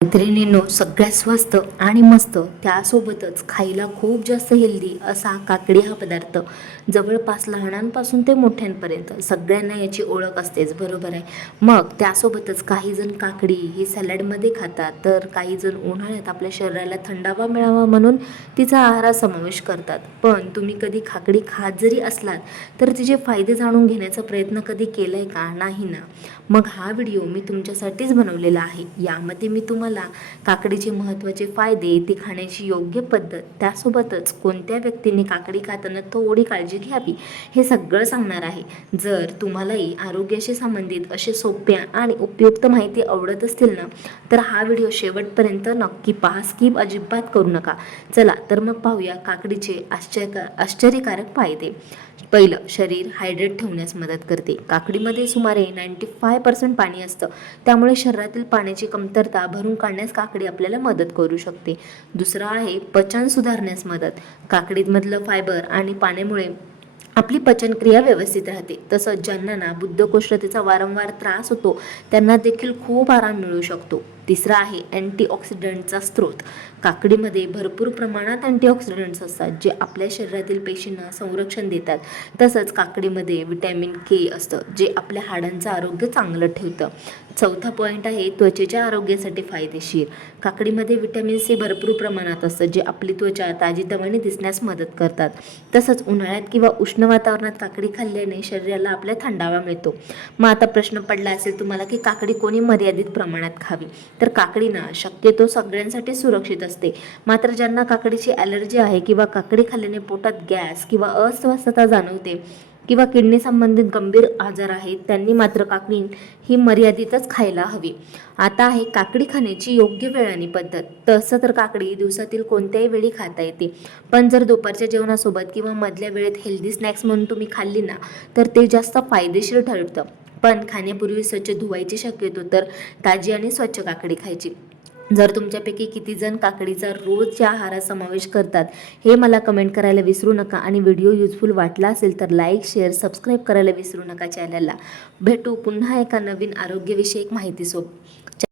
मैत्रिणींनो, सगळ्यात स्वस्त आणि मस्त त्यासोबतच खायला खूप जास्त हेल्दी असा काकडी हा पदार्थ जवळपास लहानांपासून ते मोठ्यांपर्यंत सगळ्यांना याची ओळख असतेच, बरोबर आहे. मग त्यासोबतच काही जण काकडी ही सॅलडमध्ये खातात, तर काही जण उन्हाळ्यात आपल्या शरीराला थंडावा मिळावा म्हणून तिचा आहारात समावेश करतात. पण तुम्ही कधी काकडी खात जरी असलात तर तिचे फायदे जाणून घेण्याचा प्रयत्न कधी केलाय का? नाही ना. मग हा व्हिडिओ मी तुमच्यासाठीच बनवलेला आहे. यामध्ये मी तुम्हाला काकडीचे महत्त्वाचे फायदे, ती खाण्याची योग्य पद्धत, त्यासोबतच कोणत्या व्यक्तींनी काकडी खाताना थोडी काळजी घ्यावी हे सगळं सांगणार आहे. जर तुम्हालाही आरोग्याशी संबंधित असे सोप्या आणि उपयुक्त माहिती आवडत असतील ना, तर हा व्हिडिओ शेवटपर्यंत नक्की पहा, स्किप अजिबात करू नका. चला तर मग पाहूया काकडीचे आश्चर्यकारक फायदे. पहिलं, शरीर हायड्रेट ठेवण्यास मदत करते. काकडीमध्ये सुमारे 95% पाणी असतं, त्यामुळे शरीरातील पाण्याची कमतरता भरून काढण्यास काकडी आपल्याला मदत करू शकते. दुसरं आहे पचन सुधारण्यास मदत. काकडीमधलं फायबर आणि पाण्यामुळे आपली पचनक्रिया व्यवस्थित राहते. तसंच ज्यांना ना बद्धकोष्ठतेचा वारंवार त्रास होतो त्यांना देखील खूप आराम मिळू शकतो. तिसरा आहे अँटीऑक्सिडंटचा स्रोत. काकडीमध्ये भरपूर प्रमाणात अँटीऑक्सिडंट्स असतात, जे आपल्या शरीरातील पेशींना संरक्षण देतात. तसंच काकडीमध्ये व्हिटॅमिन के असतं, जे आपल्या हाडांचं आरोग्य चांगलं ठेवतं. चौथा पॉईंट आहे त्वचेच्या आरोग्यासाठी फायदेशीर. काकडीमध्ये व्हिटॅमिन सी भरपूर प्रमाणात असतं, जे आपली त्वचा ताजीतवानी दिसण्यास मदत करतात. तसंच उन्हाळ्यात किंवा उष्ण वातावरणात काकडी खाल्ल्याने शरीराला आपल्या थंडावा मिळतो. मग आता प्रश्न पडला असेल तुम्हाला की काकडी कोणी मर्यादित प्रमाणात खावी? तर काकडी ना शक्यतो सगळ्यांसाठी सुरक्षित असते. मात्र ज्यांना काकडीची ॲलर्जी आहे किंवा काकडी खाल्ल्याने पोटात गॅस किंवा अस्वस्थता जाणवते किंवा किडनी संबंधित गंभीर आजार आहेत, त्यांनी मात्र काकडी ही मर्यादितच खायला हवी. आता आहे काकडी खाण्याची योग्य वेळ आणि पद्धत. तसं तर काकडी दिवसातील कोणत्याही वेळी खाता येते, पण जर दुपारच्या जेवणासोबत किंवा मधल्या वेळेत हेल्दी स्नॅक्स म्हणून तुम्ही खाल्ली ना, तर ते जास्त फायदेशीर ठरतं. पण खाण्यापूर्वी स्वच्छ धुवायची शक्यतो, तर ताजी आणि स्वच्छ काकडी खायची. जर तुमच्यापैकी किती जण काकडीचा रोजच्या आहारात समावेश करतात हे मला कमेंट करायला विसरू नका. आणि व्हिडिओ युजफुल वाटला असेल तर लाईक, शेअर, सबस्क्राईब करायला विसरू नका चॅनलला. भेटू पुन्हा एका नवीन आरोग्यविषयक माहितीसोबत.